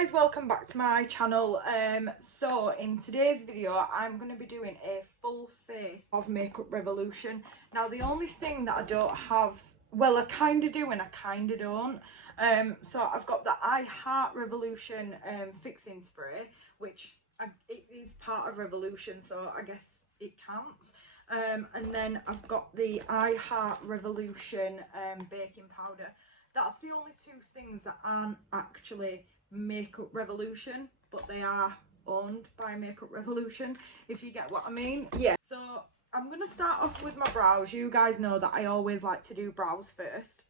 guys, welcome back to my channel. So in today's video I'm going to be doing a full face of Makeup Revolution. Now the only thing that I don't have, well, I kind of do and I kind of don't. So I've got the Hydrate Revolution fixing spray, which it is part of Revolution, so I guess it counts. And then I've got the Hydrate Revolution baking powder. That's the only two things that aren't actually Makeup Revolution, but they are owned by Makeup Revolution, if you get what I mean. Yeah, so I'm going to start off with my brows. You guys know that I always like to do brows first.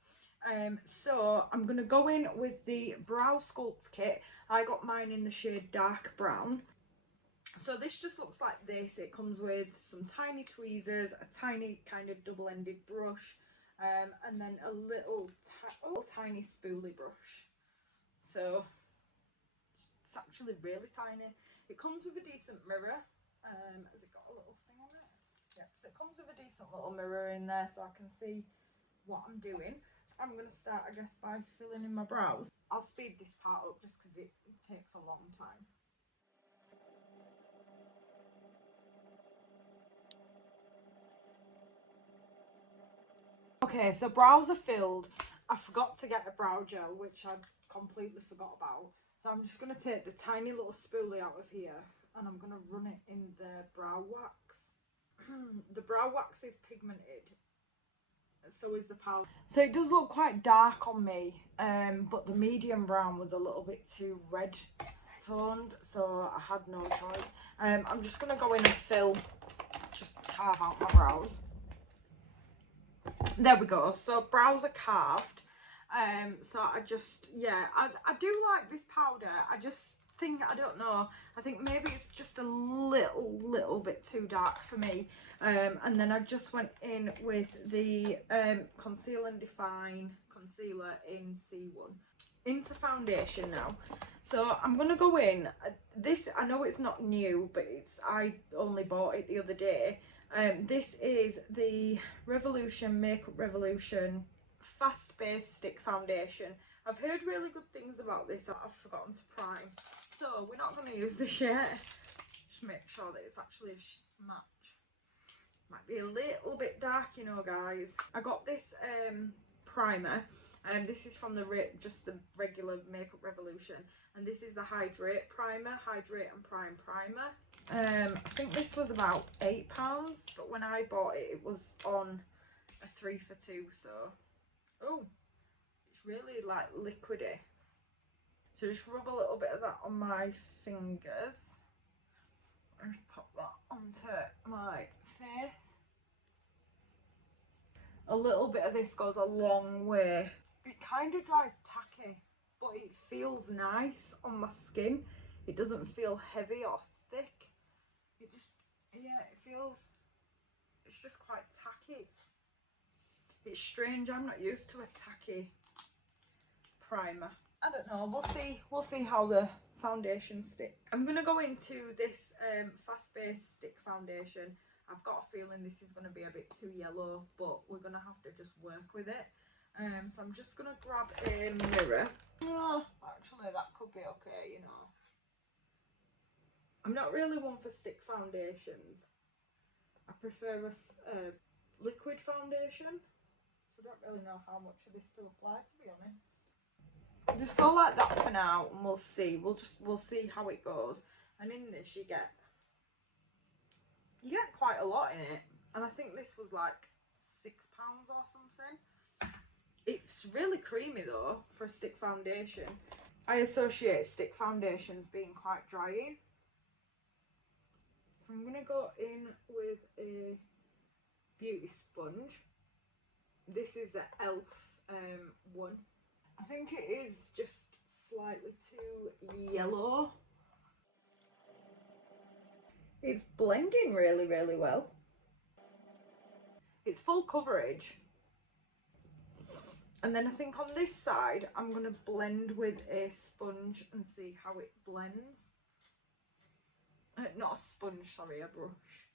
So I'm going to go in with the Brow Sculpt Kit. I got mine in the shade Dark Brown. So this just looks like this. It comes with some tiny tweezers, a tiny kind of double-ended brush, and then a little tiny spoolie brush. So it's actually really tiny. It comes with a decent mirror. Has it got a little thing on it? Yep, so it comes with a decent little mirror in there so I can see what I'm doing. I'm going to start, I guess, by filling in my brows. I'll speed this part up just because it takes a long time. Okay, so brows are filled. I forgot to get a brow gel, which I completely forgot about. So I'm just going to take the tiny little spoolie out of here and I'm going to run it in the brow wax. The brow wax is pigmented, so is the palette. So it does look quite dark on me, but the medium brown was a little bit too red toned, so I had no choice. I'm just going to go in and just carve out my brows. There we go. So brows are carved. So I just, yeah, I do like this powder. I just think, I don't know, I think maybe it's just a little bit too dark for me. And then I just went in with the Conceal and Define concealer in C1 into foundation now. So I'm gonna go in this, I know it's not new, but I only bought it the other day. This is the Revolution Makeup Revolution Fast Base Stick Foundation. I've heard really good things about this. I've forgotten to prime, so we're not going to use this yet. Just make sure that it's actually a match. Might be a little bit dark, you know, guys. I got this primer, and this is from just the regular Makeup Revolution, and this is the Hydrate Primer, Hydrate and Prime Primer. I think this was about £8, but when I bought it, it was on a 3 for 2. So, oh, it's really like liquidy. So just rub a little bit of that on my fingers and pop that onto my face. A little bit of this goes a long way. It kind of dries tacky, but it feels nice on my skin. It doesn't feel heavy or thick. It just, yeah, it's just quite tacky. It's strange. I'm not used to a tacky primer. I don't know, we'll see how the foundation sticks. I'm gonna go into this fast base stick foundation. I've got a feeling this is gonna be a bit too yellow, but we're gonna have to just work with it. So I'm just gonna grab a mirror. Oh, actually that could be okay, you know. I'm not really one for stick foundations. I prefer a liquid foundation. So I don't really know how much of this to apply, to be honest. Just go like that for now and we'll see. We'll see how it goes. And in this you get quite a lot in it. And I think this was like £6 or something. It's really creamy though for a stick foundation. I associate stick foundations being quite drying. So I'm going to go in with a beauty sponge. This is the e.l.f. one. I think it is just slightly too yellow. It's blending really well. It's full coverage. And then I think on this side I'm going to blend with a sponge and see how it blends. Not a sponge, sorry, a brush.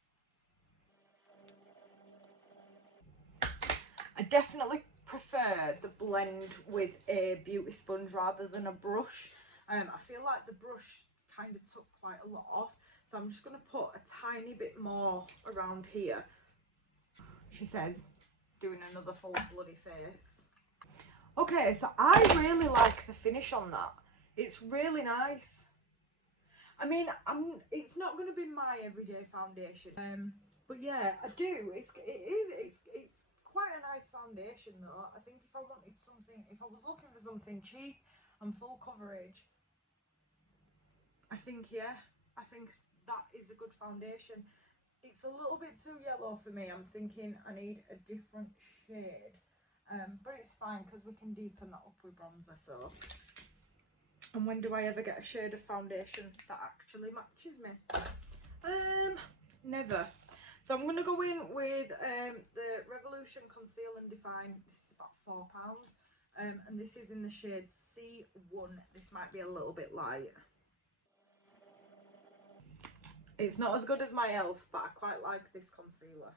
I definitely prefer the blend with a beauty sponge rather than a brush. I feel like the brush kind of took quite a lot off, so I'm just going to put a tiny bit more around here. She says, doing another full bloody face. Okay, so I really like the finish on that. It's really nice. I mean, it's not going to be my everyday foundation, but yeah, I do. It's quite a nice foundation though. I think if I wanted something, if I was looking for something cheap and full coverage, I think that is a good foundation. It's a little bit too yellow for me. I'm thinking I need a different shade, but it's fine because we can deepen that up with bronzer. So. And when do I ever get a shade of foundation that actually matches me? Never. So I'm going to go in with the Revolution Conceal and Define. This is about £4. And this is in the shade C1. This might be a little bit light. It's not as good as my e.l.f., but I quite like this concealer.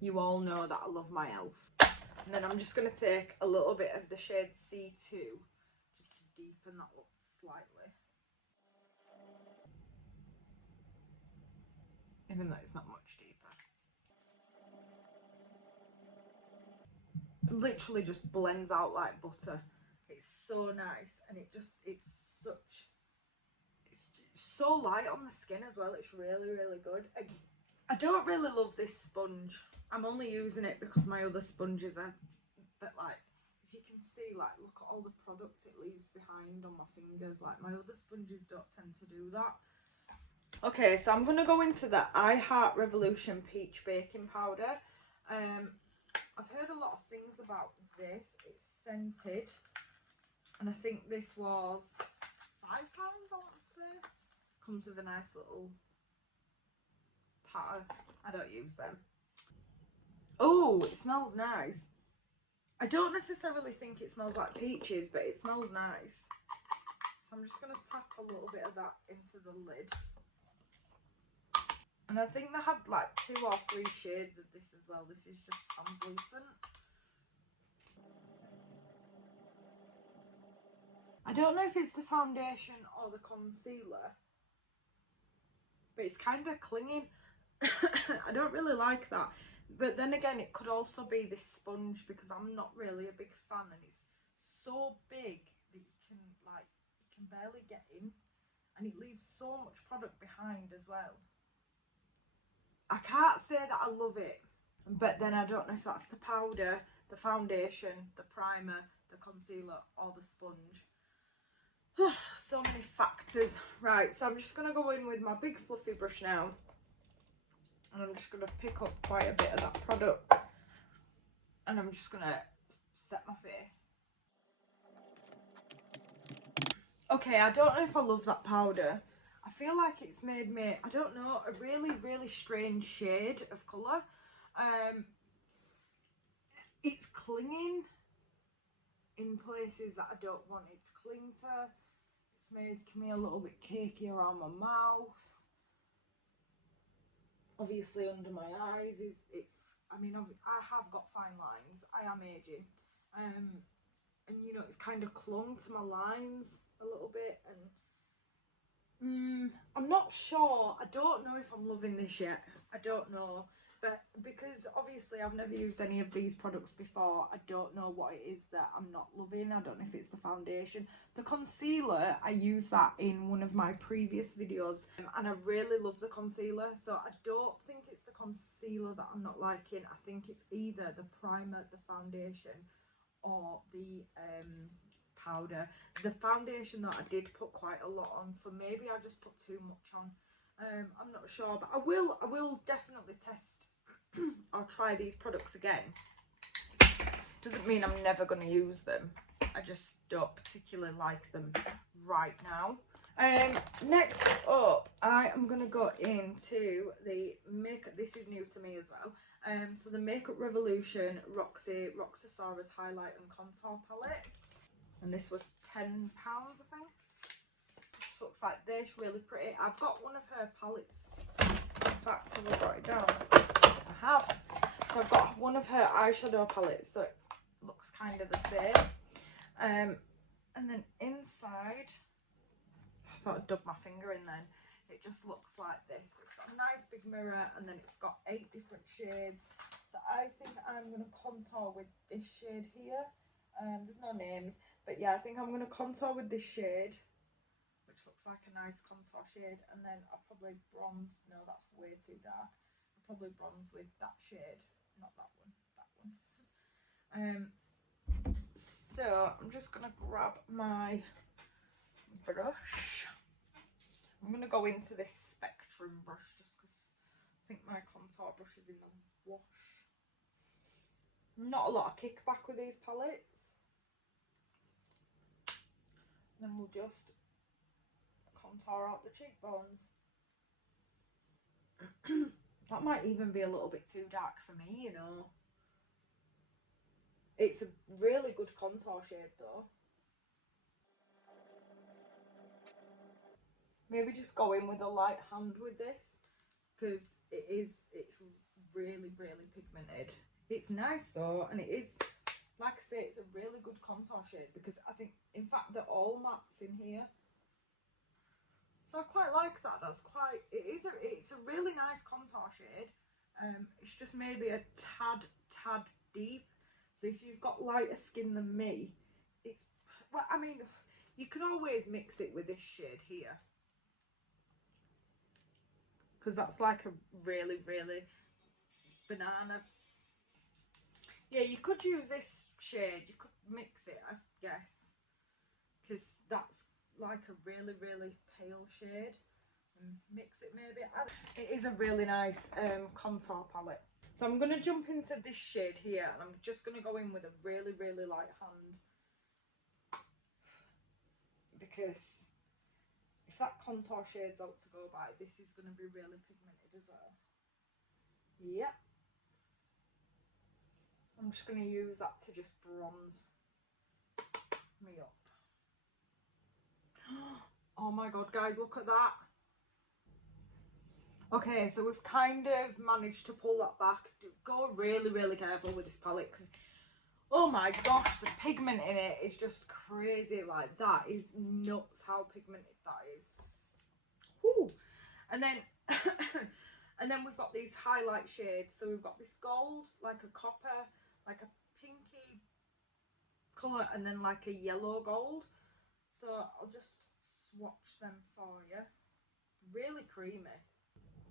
You all know that I love my e.l.f. And then I'm just going to take a little bit of the shade C2 just to deepen that up slightly. Even though it's not much deeper. It literally just blends out like butter. It's so nice, and it's so light on the skin as well. It's really, really good. I don't really love this sponge. I'm only using it because my other sponges are, but like, if you can see, like, look at all the product it leaves behind on my fingers. Like, my other sponges don't tend to do that. Okay, so I'm going to go into the Hydrate Revolution Peach Baking Powder. I've heard a lot of things about this. It's scented, and I think this was £5, I want to say. Comes with a nice little pattern. I don't use them. Oh, it smells nice. I don't necessarily think it smells like peaches, but it smells nice. So I'm just going to tap a little bit of that into the lid. And I think they had like 2 or 3 shades of this as well. This is just translucent. I don't know if it's the foundation or the concealer, but it's kind of clinging. I don't really like that. But then again, it could also be this sponge, because I'm not really a big fan, and it's so big that you can barely get in, and it leaves so much product behind as well. I can't say that I love it, but then I don't know if that's the powder, the foundation, the primer, the concealer, or the sponge. So many factors. Right, so I'm just going to go in with my big fluffy brush now, and I'm just going to pick up quite a bit of that product, and I'm just going to set my face. Okay, I don't know if I love that powder. I feel like it's made me, I don't know, a really, really strange shade of colour. It's clinging in places that I don't want it to cling to. It's making me a little bit cakey around my mouth. Obviously under my eyes, I mean, I have got fine lines. I am aging. And you know, it's kind of clung to my lines a little bit, and I'm not sure. I don't know if I'm loving this yet. I don't know, but because obviously I've never used any of these products before, I don't know what it is that I'm not loving. I don't know if it's the foundation. The concealer, I used that in one of my previous videos, and I really love the concealer, so I don't think it's the concealer that I'm not liking. I think it's either the primer, the foundation, or the powder. The foundation that I did put quite a lot on, so maybe I just put too much on. I'm not sure, but I will definitely test or try these products again. Doesn't mean I'm never going to use them. I just don't particularly like them right now. Next up, I am going to go into the makeup. This is new to me as well. So the Makeup Revolution Roxi Roxasaurus Highlight and Contour Palette. And this was £10, I think. Just looks like this, really pretty. I've got one of her palettes. In fact, have I got it down? I have. So I've got one of her eyeshadow palettes, so it looks kind of the same. And then inside, thought I'd dub my finger in then. It just looks like this. It's got a nice big mirror and then it's got 8 different shades. So I think I'm going to contour with this shade here. There's no names, but yeah, I think I'm going to contour with this shade, which looks like a nice contour shade, and then I'll probably bronze. No, that's way too dark. I'll probably bronze with that shade, not that one, that one. So I'm just going to grab my brush. I'm going to go into this Spectrum brush just because I think my contour brush is in the wash. Not a lot of kickback with these palettes. And then we'll just contour out the cheekbones. That might even be a little bit too dark for me, you know. It's a really good contour shade though. Maybe just go in with a light hand with this, because it's really, really pigmented. It's nice though, and it is, like I say, it's a really good contour shade, because I think, in fact, they're all mattes in here. So I quite like that. That's quite, it's a really nice contour shade. It's just maybe a tad deep. So if you've got lighter skin than me, it's, well, I mean, you can always mix it with this shade here, because that's like a really, really banana. Yeah, you could use this shade, you could mix it, I guess, because that's like a really, really pale shade, and mix it maybe. It is a really nice contour palette. So I'm going to jump into this shade here, and I'm just going to go in with a really, really light hand, because if that contour shade's out to go by, this is going to be really pigmented as well. Yeah. I'm just going to use that to just bronze me up. Oh my god, guys, look at that. Okay, so we've kind of managed to pull that back. Go really, really careful with this palette, because oh my gosh, the pigment in it is just crazy. Like, that is nuts how pigmented that is. Woo! And then and then we've got these highlight shades. So we've got this gold, like a copper, like a pinky colour, and then like a yellow gold. So I'll just swatch them for you. Really creamy.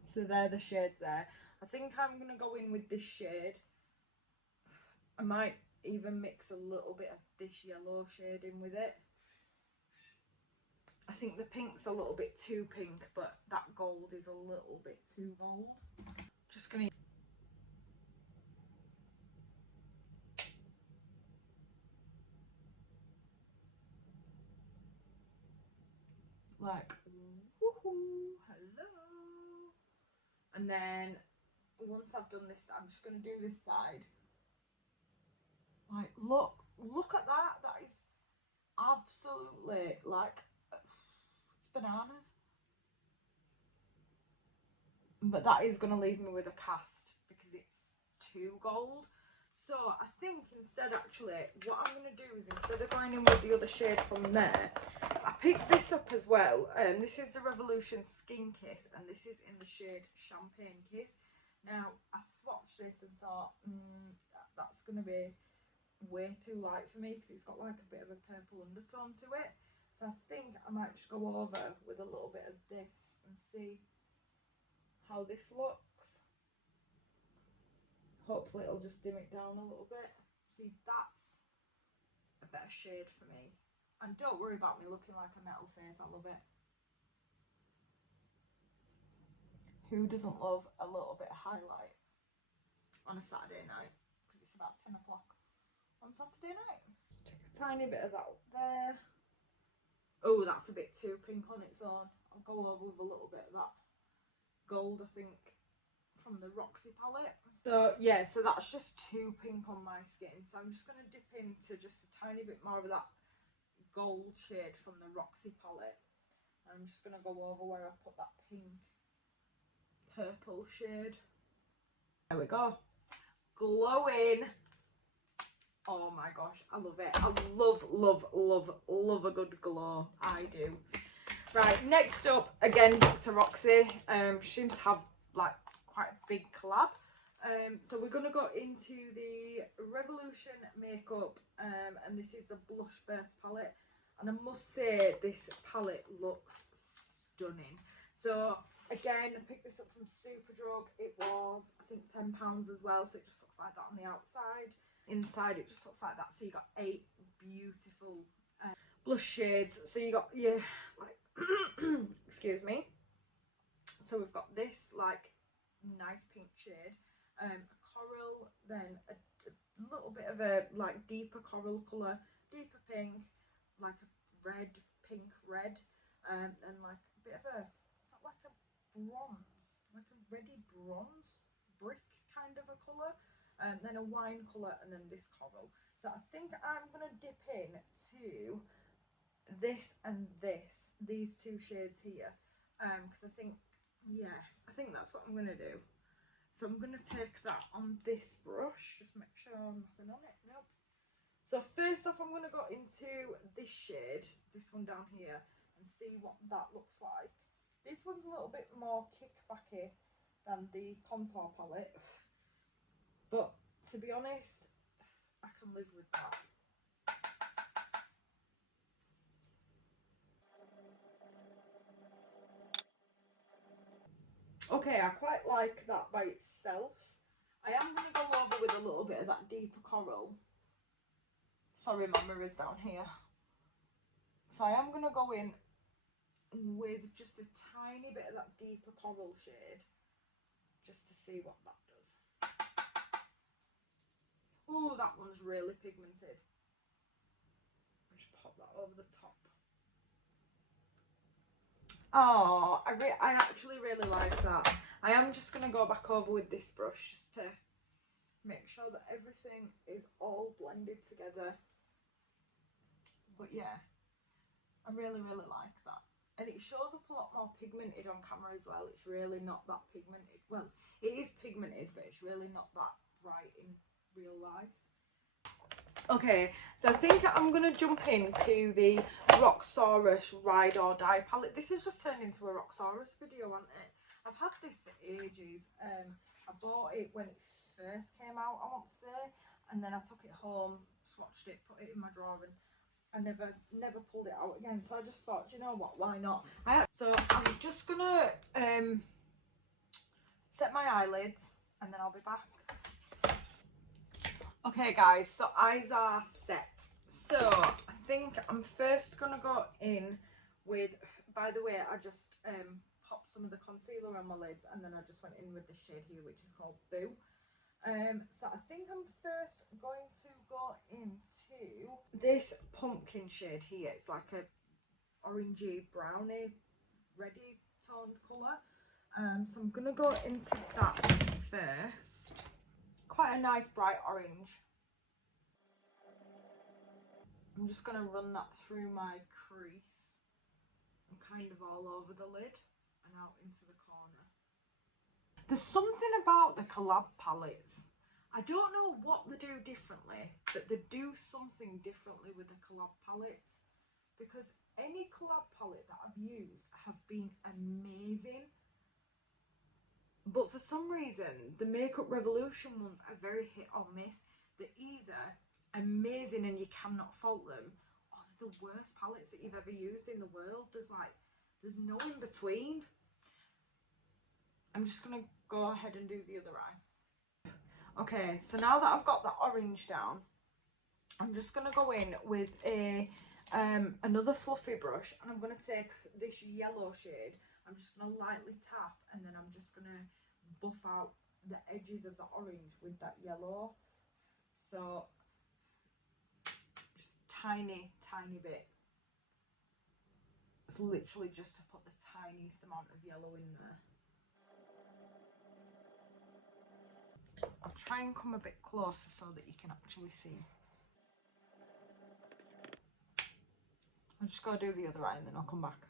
So they're the shades there. I think I'm going to go in with this shade. I might even mix a little bit of this yellow shade in with it. I think the pink's a little bit too pink, but that gold is a little bit too gold. Just going to... like, woohoo, hello. And then once I've done this, I'm just going to do this side. Like, look at that. That is absolutely, like, it's bananas. But that is going to leave me with a cast because it's too gold. So I think instead, actually, what I'm going to do is, instead of going in with the other shade from there, I picked this up as well. This is the Revolution Skin Kiss, and this is in the shade Champagne Kiss. Now, I swatched this and thought, that's going to be way too light for me, because it's got like a bit of a purple undertone to it. So I think I might just go over with a little bit of this and see how this looks. Hopefully it'll just dim it down a little bit. See, that's a better shade for me. And don't worry about me looking like a metal face, I love it. Who doesn't love a little bit of highlight on a Saturday night? Because it's about 10 o'clock on Saturday night. Take a tiny bit of that up there. Oh, that's a bit too pink on its own. I'll go over with a little bit of that gold, I think, from the Roxi palette. So yeah, so that's just too pink on my skin. So I'm just going to dip into just a tiny bit more of that gold shade from the Roxi palette. And I'm just going to go over where I put that pink purple shade. There we go. Glowing. Oh my gosh, I love it. I love a good glow. I do. Right, next up, again, to Roxi. She seems to have like quite a big collab. So we're going to go into the Revolution makeup, and this is the Blush Burst palette. And I must say, this palette looks stunning. So again, I picked this up from Superdrug. It was, I think, £10 as well. So it just looks like that on the outside. Inside, it just looks like that. So you got 8 beautiful blush shades. So you got your like excuse me. So we've got this like nice pink shade, a coral, then a little bit of a like deeper coral colour, deeper pink, like a red, pink red, and like a bit of a, like a bronze, like a reddy bronze brick kind of a colour, and then a wine colour, and then this coral. So I think I'm gonna dip in to this and these 2 shades here, because I think, yeah, I think that's what I'm gonna do. So I'm gonna take that on this brush, just make sure nothing on it. Nope. So first off, I'm gonna go into this shade, this one down here, and see what that looks like. This one's a little bit more kickbacky than the contour palette, but to be honest, I can live with that. Okay, I quite like that by itself. I am going to go over with a little bit of that deeper coral. Sorry, my mirror's down here. So I am going to go in with just a tiny bit of that deeper coral shade, just to see what that does. Oh, that one's really pigmented. I'll just pop that over the top. Oh, I actually really like that. I am just going to go back over with this brush just to make sure that everything is all blended together. But yeah, I really like that. And it shows up a lot more pigmented on camera as well. It's really not that pigmented. Well, it is pigmented, but it's really not that bright in real life. Okay, so I think I'm going to jump into the Roxi Ride or Die palette. This has just turned into a Roxi video, hasn't it? I've had this for ages. I bought it when it first came out, I want to say, and then I took it home, swatched it, put it in my drawer, and I never pulled it out again. So I just thought, you know what, why not? So I'm just going to set my eyelids, and then I'll be back. Okay guys, so eyes are set. So I think I'm first gonna go in with, by the way, I just popped some of the concealer on my lids, and then I just went in with this shade here, which is called Boo. So I think I'm first going to go into this pumpkin shade here. It's like a orangey, browny, reddy toned colour. So I'm gonna go into that first. Quite a nice bright orange. I'm just going to run that through my crease and kind of all over the lid and out into the corner. There's something about the collab palettes. I don't know what they do differently, but they do something differently with the collab palettes, because any collab palette that I've used have been amazing. But for some reason, the Makeup Revolution ones are very hit or miss. They're either amazing and you cannot fault them, or they're the worst palettes that you've ever used in the world. There's no in between. I'm just going to go ahead and do the other eye. Okay, so now that I've got that orange down, I'm just going to go in with a another fluffy brush, and I'm going to take this yellow shade. I'm just going to lightly tap, and then I'm just going to buff out the edges of the orange with that yellow. So just tiny bit. It's literally just to put the tiniest amount of yellow in there. I'll try and come a bit closer so that you can actually see. I'll just go do the other eye and then I'll come back.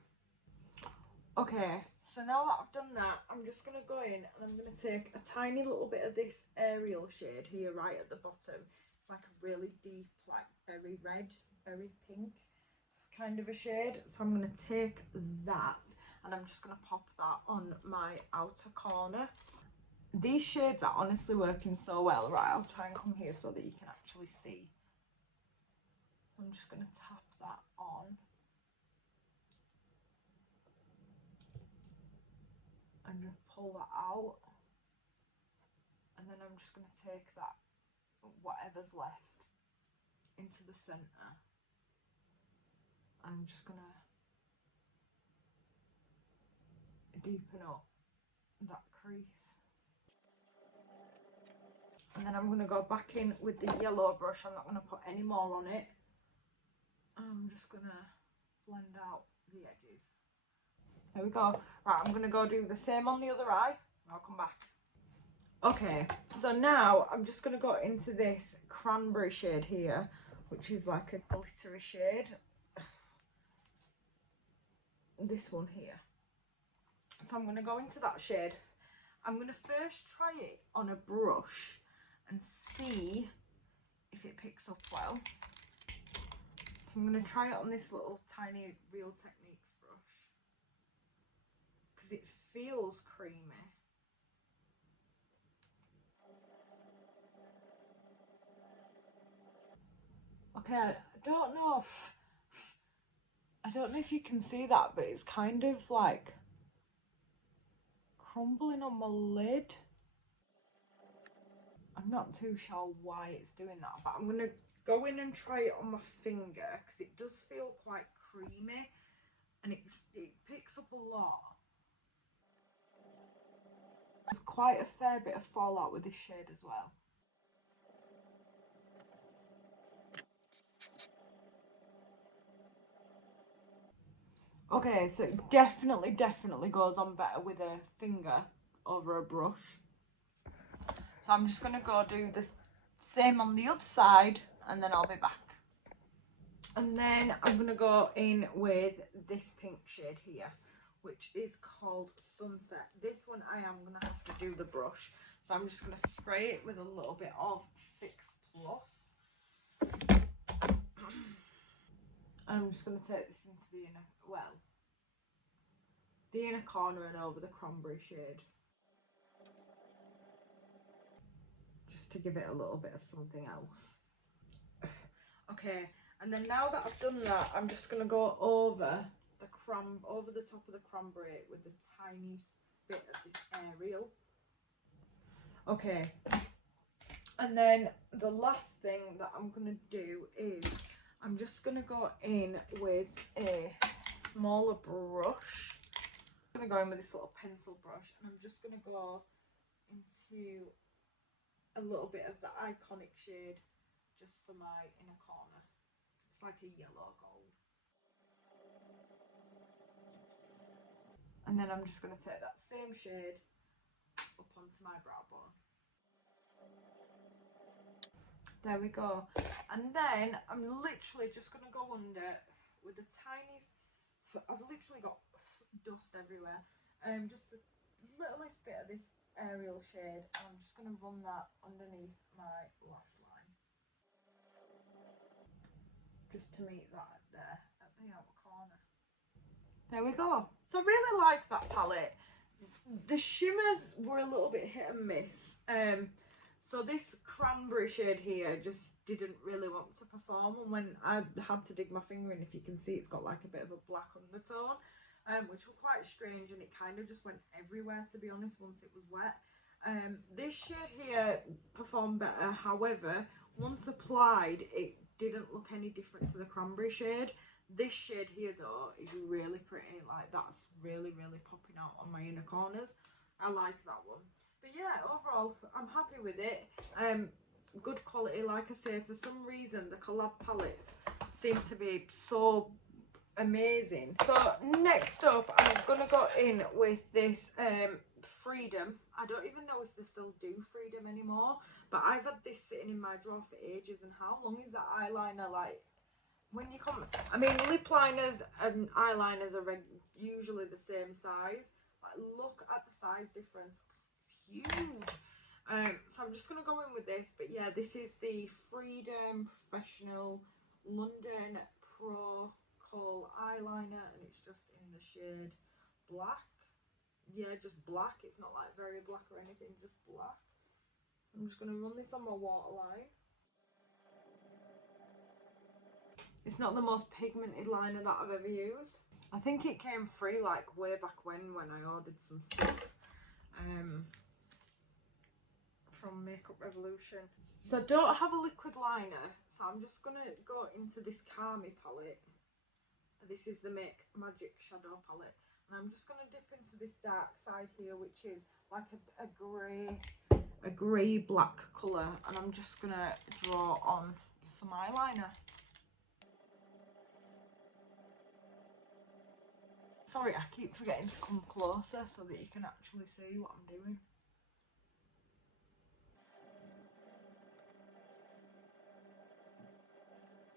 Okay, so now that I've done that, I'm just going to go in and I'm going to take a tiny little bit of this Ariel shade here right at the bottom. It's like a really deep, like berry red, berry pink. kind of a shade. So I'm going to take that and I'm just going to pop that on my outer corner. These shades are honestly working so well. Right, I'll try and come here so that you can actually see. I'm just going to tap that on. And just pull that out. And then I'm just going to take that, whatever's left, into the centre. I'm just going to deepen up that crease. And then I'm going to go back in with the yellow brush. I'm not going to put any more on it. I'm just going to blend out the edges. There we go. Right, I'm going to go do the same on the other eye. I'll come back. Okay, so now I'm just going to go into this cranberry shade here, which is like a glittery shade. This one here. So I'm going to go into that shade. I'm going to first try it on a brush and see if it picks up well. So I'm going to try it on this little tiny Real Techniques brush because it feels creamy. Okay, I don't know if you can see that, but it's kind of like crumbling on my lid. I'm not too sure why it's doing that, but I'm going to go in and try it on my finger because it does feel quite creamy and it picks up a lot. There's quite a fair bit of fallout with this shade as well. Okay, so it definitely goes on better with a finger over a brush. So I'm just going to go do the same on the other side and then I'll be back. And then I'm going to go in with this pink shade here, which is called Sunset. This one I am going to have to do the brush. So I'm just going to spray it with a little bit of Fix Plus. I'm just going to take this into the inner corner and over the cranberry shade. Just to give it a little bit of something else. Okay, and then now that I've done that, I'm just going to go over the top of the cranberry with the tiniest bit of this Ariel. Okay, and then the last thing that I'm going to do is I'm just going to go in with a smaller brush. I'm going to go in with this little pencil brush and I'm just going to go into a little bit of the iconic shade just for my inner corner. It's like a yellow gold. And then I'm just going to take that same shade up onto my brow bone. There we go. And then I'm literally just going to go under with the tiniest, I've literally got dust everywhere. Just the littlest bit of this Ariel shade. And I'm just going to run that underneath my lash line. Just to meet that there at the outer corner. There we go. So I really like that palette. The shimmers were a little bit hit and miss. So this cranberry shade here just didn't really want to perform, and when I had to dig my finger in, if you can see, it's got like a bit of a black undertone, which was quite strange, and it kind of just went everywhere, to be honest, once it was wet. This shade here performed better, however, once applied, it didn't look any different to the cranberry shade. This shade here though is really pretty, like that's really popping out on my inner corners. I like that one. But yeah, overall I'm happy with it. Good quality, like I say. For some reason the collab palettes seem to be so amazing. So next up I'm gonna go in with this Freedom. I don't even know if they still do Freedom anymore, but I've had this sitting in my drawer for ages. And how long is that eyeliner? Like, when you come, I mean, lip liners and eyeliners are usually the same size, but look at the size difference. It's huge. So I'm just going to go in with this, but yeah, this is the Freedom Professional London Pro Kohl eyeliner, and it's just in the shade black. Yeah, just black. It's not like very black or anything, just black. I'm just going to run this on my waterline. It's not the most pigmented liner that I've ever used. I think it came free like way back when I ordered some stuff from Makeup Revolution. So I don't have a liquid liner, so I'm just going to go into this Calmy palette. This is the Make Magic Shadow palette. And I'm just going to dip into this dark side here, which is like a grey black colour. And I'm just going to draw on some eyeliner. Sorry, I keep forgetting to come closer so that you can actually see what I'm doing.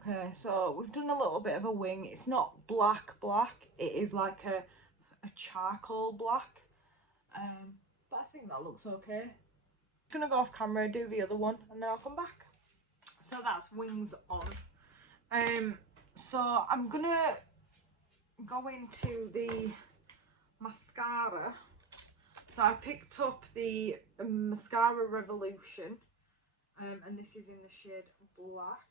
Okay, so we've done a little bit of a wing. It's not black, it is like a charcoal black. But I think that looks okay. I'm gonna go off camera, do the other one, and then I'll come back. So that's wings on. So I'm gonna go into the mascara. So I picked up the Mascara Revolution, and this is in the shade black.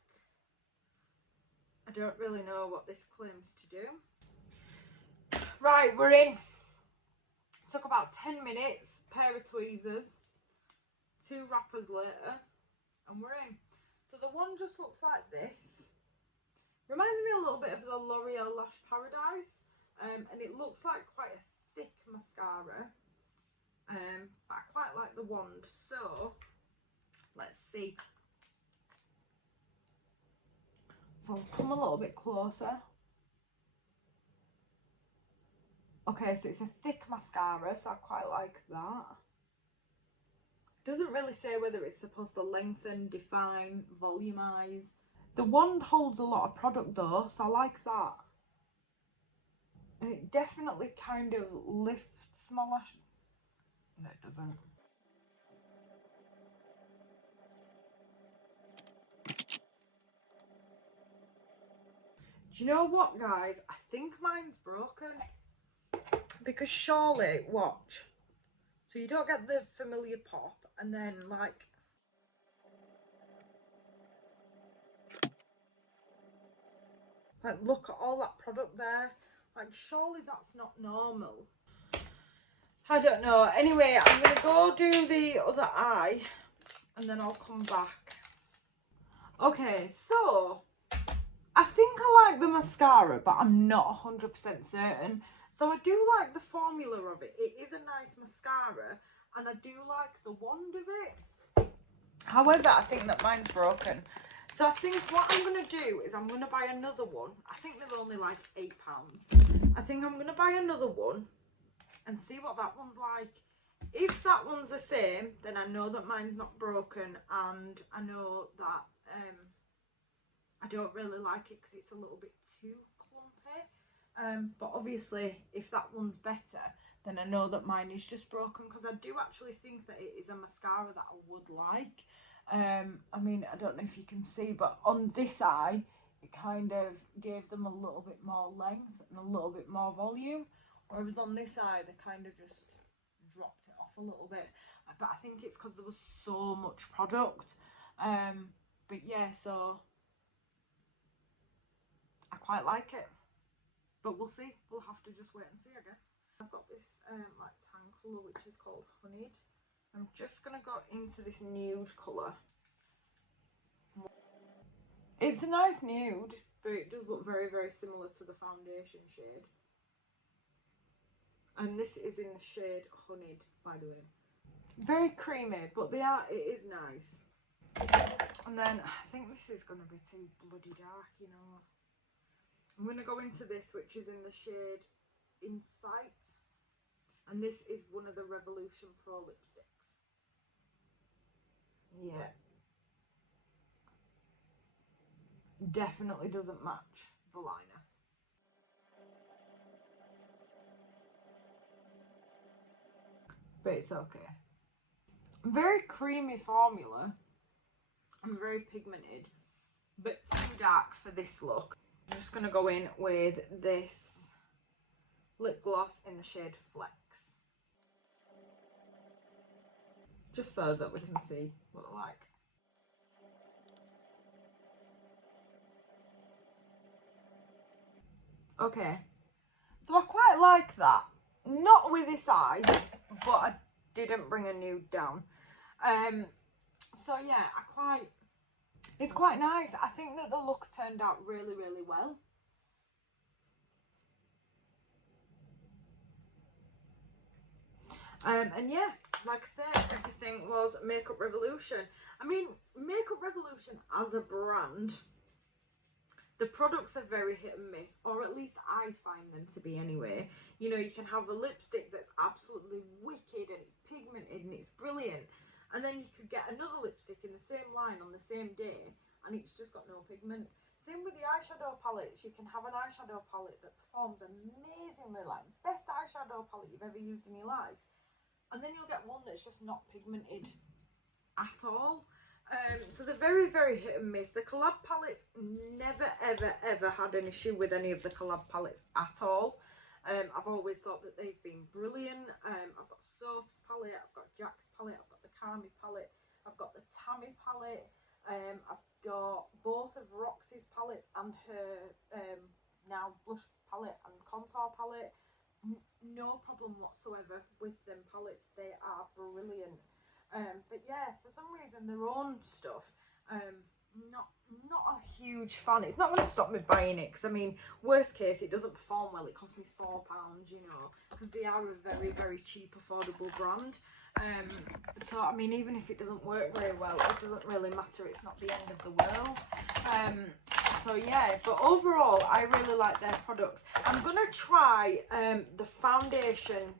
I don't really know what this claims to do. Right, we're in. Took about 10 minutes, pair of tweezers, 2 wrappers later, and we're in. So the one just looks like this. Reminds me a little bit of the L'Oreal Lash Paradise, and it looks like quite a thick mascara, but I quite like the wand. So let's see. So I'll come a little bit closer. Okay, so it's a thick mascara, so I quite like that. Doesn't really say whether it's supposed to lengthen, define, volumize. The wand holds a lot of product though, so I like that. And it definitely kind of lifts my lash. No, it doesn't. Do you know what, guys? I think mine's broken. Because surely, watch. So you don't get the familiar pop, and then like look at all that product there. Like surely that's not normal. I don't know. Anyway, I'm gonna go do the other eye and then I'll come back. Okay, so I think I like the mascara, but I'm not 100% certain. So I do like the formula of it. It is a nice mascara, and I do like the wand of it. However, I think that mine's broken. So I think what I'm going to do is I'm going to buy another one. I think they're only like £8. I think I'm going to buy another one and see what that one's like. If that one's the same, then I know that mine's not broken, and I know that I don't really like it because it's a little bit too clumpy. But obviously, if that one's better, then I know that mine is just broken, because I do actually think that it is a mascara that I would like. I mean, I don't know if you can see, but on this eye, it kind of gave them a little bit more length and a little bit more volume. Whereas on this eye, they kind of just dropped it off a little bit. But I think it's because there was so much product. But yeah, so I quite like it. But we'll see. We'll have to just wait and see, I guess. I've got this like tan colour, which is called Honeyed. I'm just going to go into this nude colour. It's a nice nude, but it does look very, very similar to the foundation shade. And this is in the shade Honeyed, by the way. Very creamy, but it is nice. And then I think this is going to be too bloody dark, you know. I'm going to go into this, which is in the shade Insight. And this is one of the Revolution Pro lipsticks. Yeah. Definitely doesn't match the liner. But it's okay. Very creamy formula. And very pigmented. But too dark for this look. I'm just going to go in with this lip gloss in the shade Flex. Just so that we can see what they're like. Okay, so I quite like that. Not with this eye, but I didn't bring a nude down. So yeah, it's quite nice. I think that the look turned out really, really well. And yeah, like I said, everything was Makeup Revolution. I mean, Makeup Revolution as a brand, the products are very hit and miss, or at least I find them to be anyway. You know, you can have a lipstick that's absolutely wicked and it's pigmented and it's brilliant, and then you could get another lipstick in the same line on the same day and it's just got no pigment. Same with the eyeshadow palettes. You can have an eyeshadow palette that performs amazingly, like best eyeshadow palette you've ever used in your life, and then you'll get one that's just not pigmented at all. So they're very, very hit and miss. The collab palettes, never, ever, ever had an issue with any of the collab palettes at all. I've always thought that they've been brilliant. I've got Soph's palette, I've got Jack's palette, I've got the Kami palette, I've got the Tammy palette, I've got both of Roxy's palettes and her now blush palette and contour palette. No problem whatsoever with them palettes. They are brilliant. But yeah, for some reason their own stuff, not a huge fan. It's not going to stop me buying it, because I mean, worst case, it doesn't perform well, it cost me £4, you know, because they are a very, very cheap, affordable brand. So I mean, even if it doesn't work very well, it doesn't really matter. It's not the end of the world. So yeah, but overall I really like their products. I'm gonna try the foundation,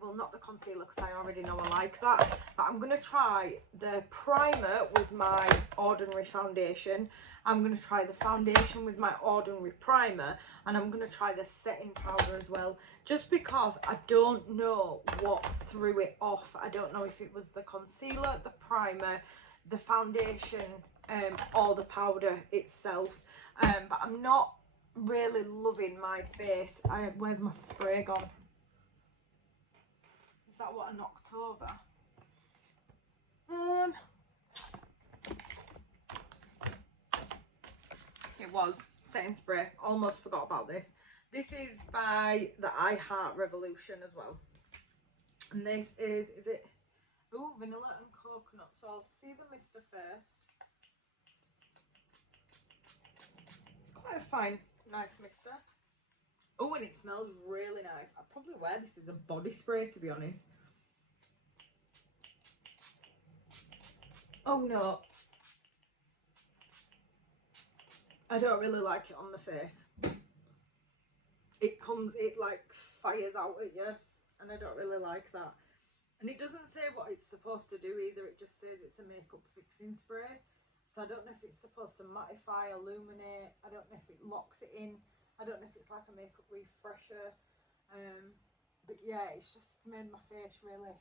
well, not the concealer, because I already know I like that, but I'm gonna try the primer with my ordinary foundation. I'm gonna try the foundation with my ordinary primer, and I'm gonna try the setting powder as well, just because I don't know what threw it off. I don't know if it was the concealer, the primer, the foundation, or the powder itself. But I'm not really loving my base. Where's my spray gone? Is that what I knocked over? It was setting spray. Almost forgot about this. This is by the Hydrate Revolution as well. And this is it? Oh, vanilla and coconut. So I'll see the mister first. It's quite a fine, nice mister. Oh, and it smells really nice. I'd probably wear this as a body spray, to be honest. Oh no, I don't really like it on the face. It like fires out at you, and I don't really like that. And it doesn't say what it's supposed to do either. It just says it's a makeup fixing spray. So I don't know if it's supposed to mattify, illuminate. I don't know if it locks it in. I don't know if it's like a makeup refresher. But yeah, it's just made my face really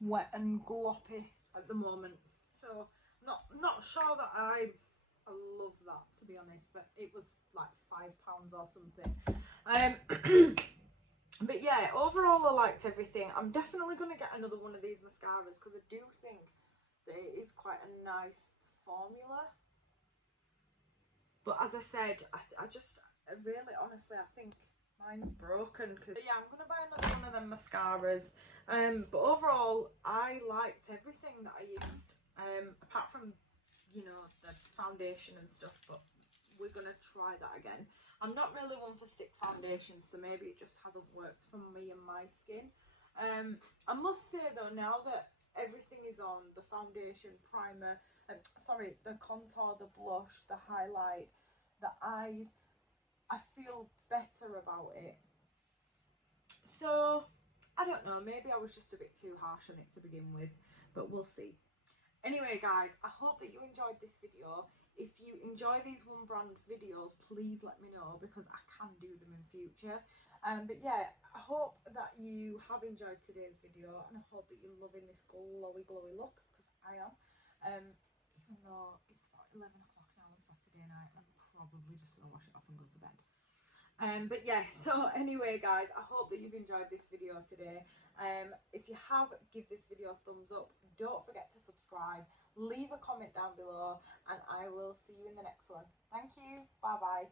wet and gloppy at the moment. So not sure that I love that, to be honest, but it was like £5 or something. But yeah, overall I liked everything. I'm definitely going to get another one of these mascaras, because I do think that it is quite a nice formula. But as I said, I really, honestly, I think mine's broken. Cause yeah, I'm going to buy another one of them mascaras. But overall, I liked everything that I used. Apart from, you know, the foundation and stuff, but we're going to try that again. I'm not really one for stick foundations, so maybe it just hasn't worked for me and my skin. I must say though, now that everything is on, the foundation, primer, sorry, the contour, the blush, the highlight, the eyes, I feel better about it. So, I don't know, maybe I was just a bit too harsh on it to begin with, but we'll see. Anyway guys, I hope that you enjoyed this video. If you enjoy these one brand videos, please let me know, because I can do them in future. But yeah, I hope that you have enjoyed today's video, and I hope that you're loving this glowy look, because I am. Even though it's about 11 o'clock now on Saturday night, and I'm probably just going to wash it off and go to bed. But yeah, so anyway guys, I hope that you've enjoyed this video today. If you have, give this video a thumbs up. Don't forget to subscribe, leave a comment down below, and I will see you in the next one. Thank you, bye bye.